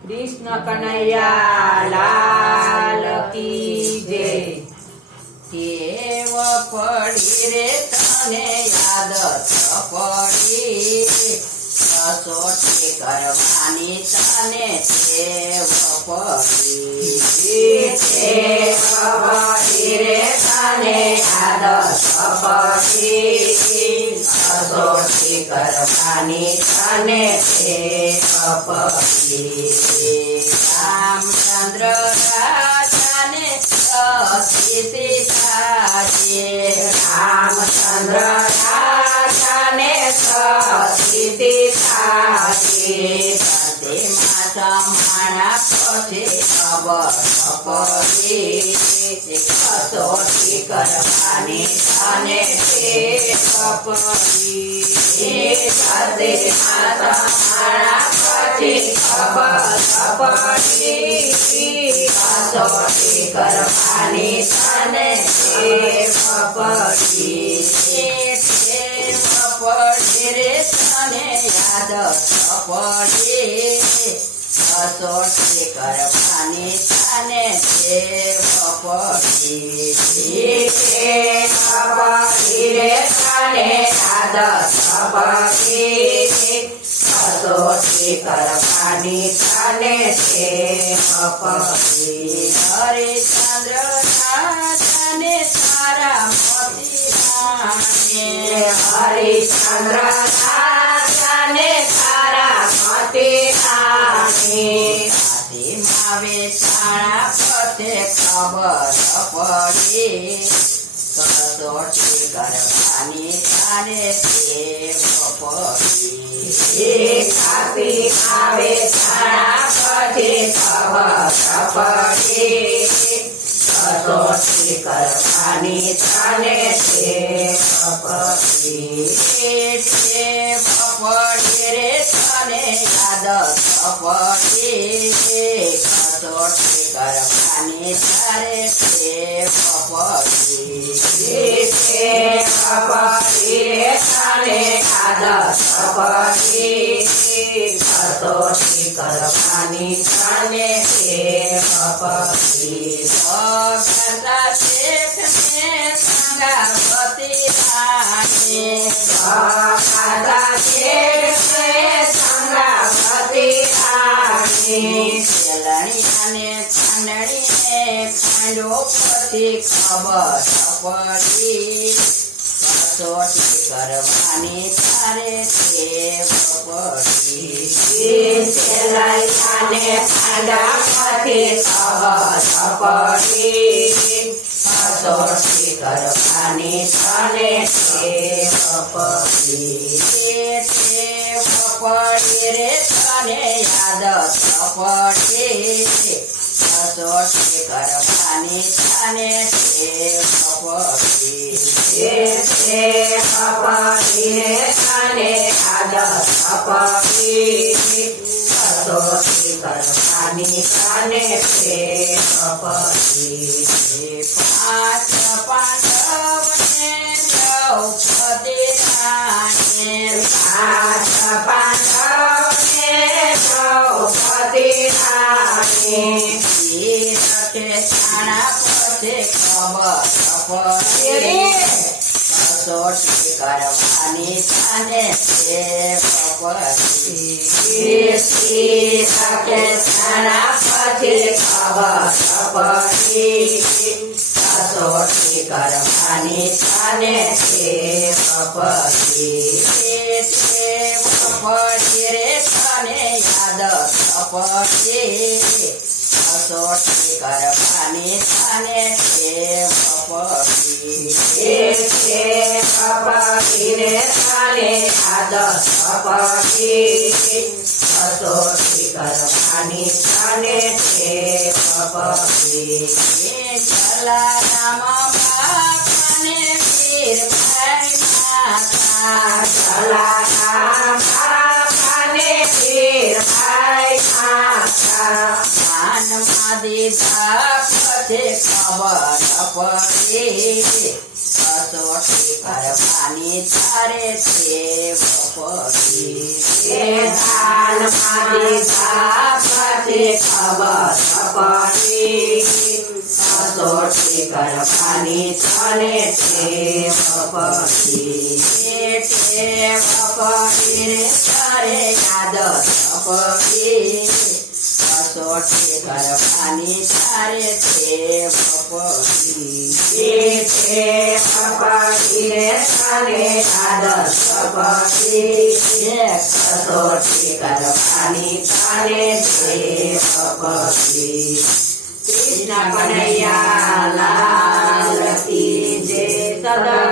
કૃષ્ણ કનૈયા લાલ કી જય કેવ પડી રે તને યાદ પડી કસોટી કરવાની તને ટેવ પડી ટેવ પડી રે તને યાદ પડી કસોટી કરવાની તને ટેવ પડી રામચંદ્ર રાજાને સતી સાજે રામચંદ્ર રાજાને સતી સાજે તેમાં સમાણા પછી ખબર પડી કસોટી ટેવ પડી સાથે મારા પછી ખબર પડી કસોટી કરવાની રે તને યાદ પડી કસોટી કરવાની તને ટેવ પડી રે તને યાદ પડી કસોટી કરવાની તને ટેવ પડી હરિચંદ્ર રાજાને તારા મોતી રાણે હરિચંદ્ર રાજાને તારા મોતી રાણે હાથીમાં વેચાણા પતે ખબર પડી કસોટી કરવાની તારે ટેવ પડી કાપી આવે છાણા પછી ખબર પડી કસોટી કરવાની તને ટેવ પડી ટેવ પડી રે તને પડી કસોટી કરવાની તારે ટેવ પડી ટેવ પડી રે તને યાદ પડી કસોટી કરવાની તને ટેવ પડી સગતા શેઠને સંગાવતી ખાંડણીને ખાંડો પછી ખબર પડી કસોટી કરવાની તારે ટેવ પડી સેલૈયાને ખાંડા પછી ખબર પડી કસોટી કરવાની તને ટેવ પડી ટેવ પડી રે તને યાદ પડી કસોટી કરવાની તને ટેવ પડી ટેવ પડી રે તને યાદ પડી કસોટી કરવાની તને ટેવ પડી પાંચ તીરથે છાણા પછી ખબર પડી કસોટી કરવાની તને ટેવ પડી તીરથે છાણા પછી ખબર પડી કસોટી કરવાની તને ટેવ પડી રે તને યાદ પડી કરવાની તને રે તને યાદ પડી કસોટી કરવાની તને ટેવ પડી જલારામ માનમાં દીધા પછી ખબર પડી કસોટી કરવાની તારે પડી એ દાન મારી બાપતે પથરી ખબર પડી કસોટી લોટે ગરબાની તારે છે પપડી એ છે પપડી રે તારે આદર્શ પપડી એ કટોટી ગરબાની તારે કૃષ્ણ કનૈયા લાલ જે સદા.